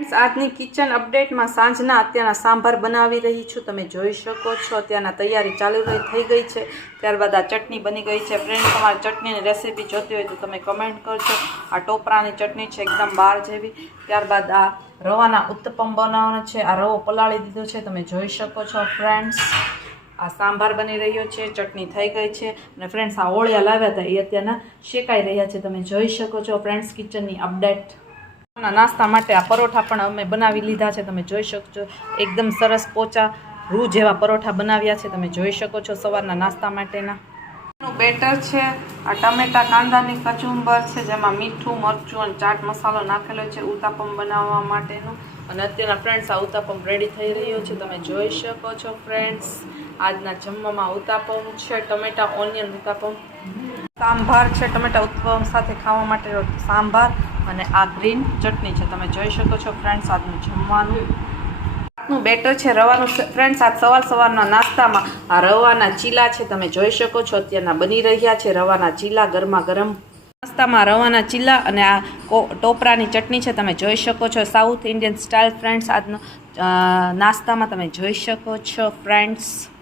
આજની કિચન અપડેટમાં સાંજના અત્યારના સાંભાર બનાવી રહી છું। તમે જોઈ શકો છો અત્યારના તૈયારી ચાલુ થઈ ગઈ છે। ત્યારબાદ આ ચટણી બની ગઈ છે। ફ્રેન્ડ, તમારે ચટણીની રેસીપી જોતી હોય તો તમે કમેન્ટ કરજો। આ ટોપરાની ચટણી છે, એકદમ બાર જેવી। ત્યારબાદ આ રવાના ઉત્તપમ બનાવવાનો છે। આ રવો પલાળી દીધો છે, તમે જોઈ શકો છો ફ્રેન્ડ્સ। આ સાંભાર બની રહ્યો છે, ચટણી થઈ ગઈ છે અને ફ્રેન્ડ્સ આ ઓળિયા લાવ્યા હતા એ અત્યારના શેકાઈ રહ્યા છે, તમે જોઈ શકો છો ફ્રેન્ડ્સ। કિચનની અપડેટ નાસ્તા માટે આ પરોઠા પણ અમે બનાવી લીધા છે, તમે જોઈ શકો છો। એકદમ સરસ પોચા રૂ જેવા પરોઠા બનાવ્યા છે, તમે જોઈ શકો છો સવારના નાસ્તા માટેના। બેટર છે, આ ટમેટા કાંદાની કચુંબર છે, જેમાં મીઠું, મરચું અને ચાટ મસાલો નાખેલો છે ઉત્તપમ બનાવવા માટેનું। અને અત્યારના ફ્રેન્ડ્સ આ ઉત્તપમ રેડી થઈ રહ્યો છે, તમે જોઈ શકો છો ફ્રેન્ડ્સ। આજના જમવામાં ઉત્તપમ છે, ટમેટા ઓનિયન ઉત્તપમ। સાંભાર છે, ટમેટા ઉત્તપમ સાથે ખાવા માટે સાંભાર અને આ ગ્રીન ચટણી છે, તમે જોઈ શકો છો ફ્રેન્ડ્સ। આજનું જમવાનું રાતનું બેટર છે રવાનું ફ્રેન્ડ્સ। આજ સવારના નાસ્તામાં આ રવાના ચીલા છે, તમે જોઈ શકો છો અત્યારના બની રહ્યા છે રવાના ચીલા ગરમા ગરમ। નાસ્તામાં રવાના ચીલા અને આ ટોપરાની ચટણી છે, તમે જોઈ શકો છો સાઉથ ઇન્ડિયન સ્ટાઇલ ફ્રેન્ડ્સ। આજનો નાસ્તામાં તમે જોઈ શકો છો ફ્રેન્ડ્સ।